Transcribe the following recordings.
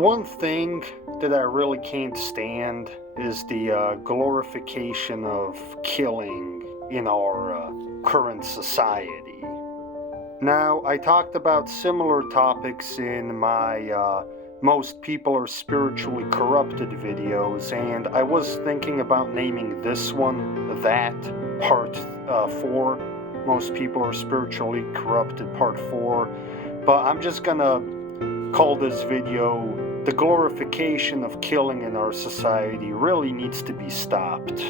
One thing that I really can't stand is the glorification of killing in our current society. Now, I talked about similar topics in my Most People Are Spiritually Corrupted videos, and I was thinking about naming this one that, Part 4. Most People Are Spiritually Corrupted, Part 4. But I'm just gonna call this video "The Glorification of Killing in Our Society Really Needs to Be Stopped"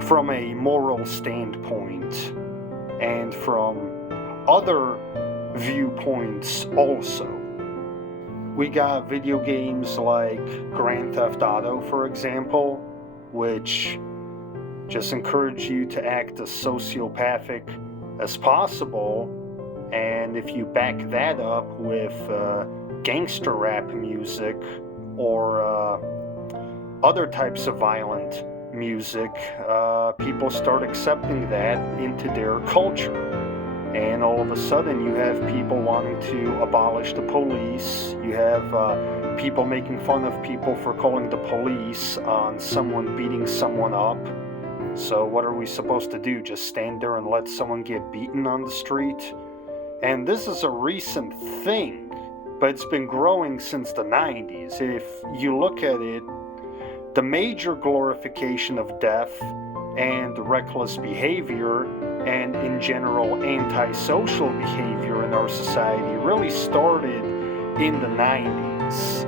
from a moral standpoint and from other viewpoints also. We got video games like Grand Theft Auto, for example, which just encourage you to act as sociopathic as possible, and if you back that up with gangster rap music or other types of violent music, people start accepting that into their culture. And all of a sudden you have people wanting to abolish the police. You have people making fun of people for calling the police on someone beating someone up. So what are we supposed to do? Just stand there and let someone get beaten on the street? And this is a recent thing, but it's been growing since the 90s. If you look at it, the major glorification of death and reckless behavior and in general antisocial behavior in our society really started in the 90s.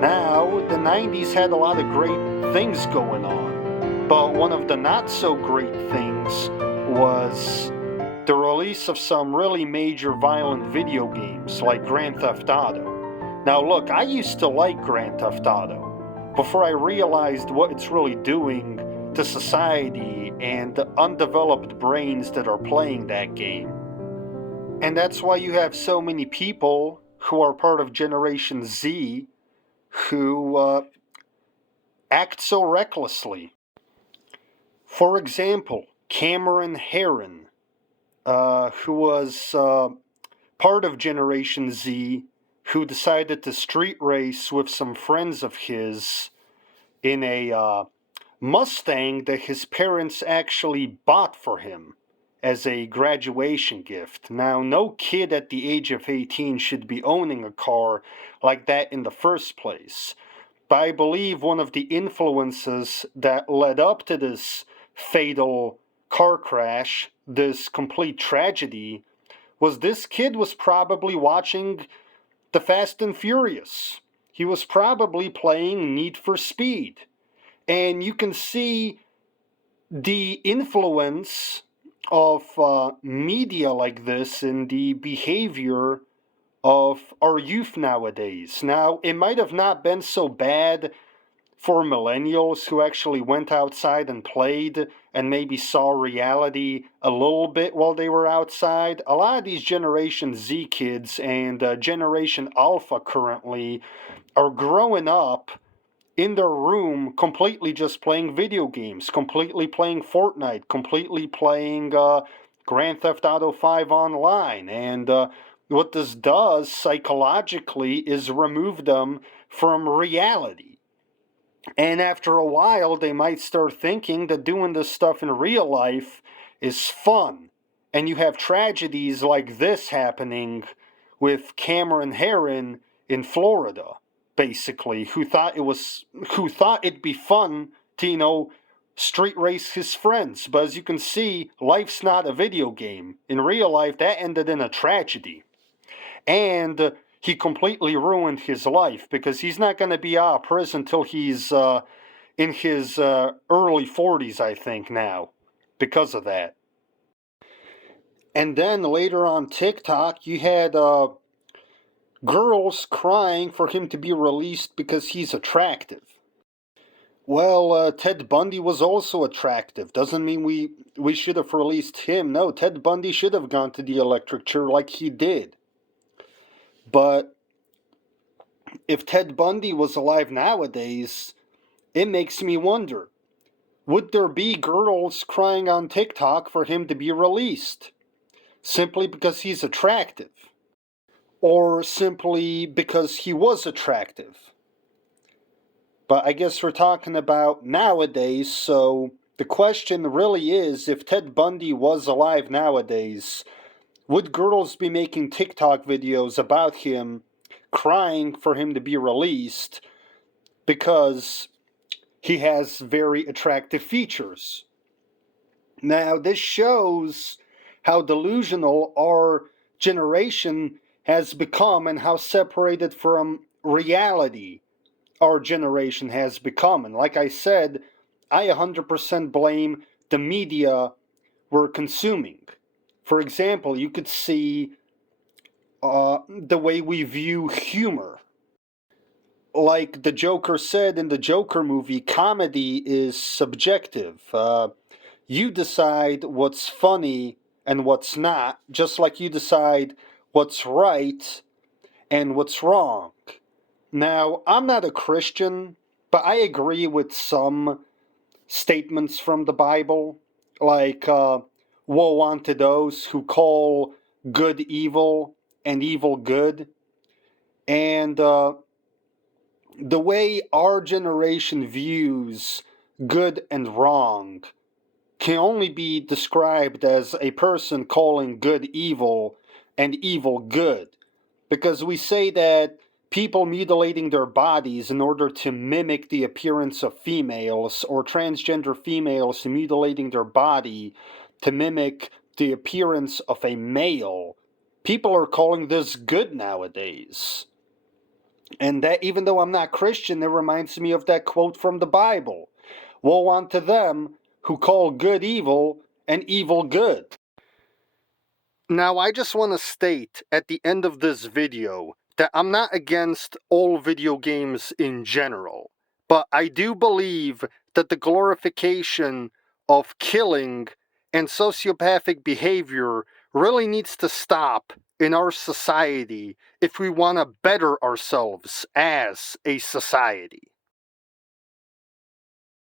Now, the 90s had a lot of great things going on, but one of the not so great things was the release of some really major violent video games like Grand Theft Auto. Now look, I used to like Grand Theft Auto before I realized what it's really doing to society and the undeveloped brains that are playing that game. And that's why you have so many people who are part of Generation Z who act so recklessly. For example, Cameron Herron, who was part of Generation Z, who decided to street race with some friends of his in a Mustang that his parents actually bought for him as a graduation gift. Now, no kid at the age of 18 should be owning a car like that in the first place. But I believe one of the influences that led up to this fatal car crash, this complete tragedy, was this kid was probably watching The Fast and Furious. He was probably playing Need for Speed. And you can see the influence of media like this in the behavior of our youth nowadays. Now, it might have not been so bad for millennials who actually went outside and played and maybe saw reality a little bit while they were outside. A lot of these Generation Z kids and Generation Alpha currently are growing up in their room completely just playing video games, completely playing Fortnite, completely playing Grand Theft Auto 5 online. And what this does psychologically is remove them from reality. And after a while, they might start thinking that doing this stuff in real life is fun. And you have tragedies like this happening with Cameron Herron in Florida, basically, who thought it'd be fun to, street race his friends. But as you can see, life's not a video game. In real life, that ended in a tragedy. And he completely ruined his life because he's not going to be out of prison until he's in his early 40s, I think, now, because of that. And then later on TikTok, you had girls crying for him to be released because he's attractive. Well, Ted Bundy was also attractive. Doesn't mean we should have released him. No, Ted Bundy should have gone to the electric chair like he did. But if Ted Bundy was alive nowadays, it makes me wonder, would there be girls crying on TikTok for him to be released? Simply because he's attractive? or simply because he was attractive. But I guess we're talking about nowadays, so the question really is, if Ted Bundy was alive nowadays, would girls be making TikTok videos about him, crying for him to be released because he has very attractive features? Now, this shows how delusional our generation has become and how separated from reality our generation has become. And like I said, I 100% blame the media we're consuming. For example, you could see the way we view humor. Like the Joker said in the Joker movie, comedy is subjective. You decide what's funny and what's not, just like you decide what's right and what's wrong. Now, I'm not a Christian, but I agree with some statements from the Bible, like, woe unto those who call good evil and evil good. And the way our generation views good and wrong can only be described as a person calling good evil and evil good. Because we say that people mutilating their bodies in order to mimic the appearance of females, or transgender females mutilating their body to mimic the appearance of a male, people are calling this good nowadays. And that, even though I'm not Christian, it reminds me of that quote from the Bible. Woe unto them who call good evil and evil good. Now, I just want to state at the end of this video that I'm not against all video games in general, but I do believe that the glorification of killing and sociopathic behavior really needs to stop in our society if we want to better ourselves as a society.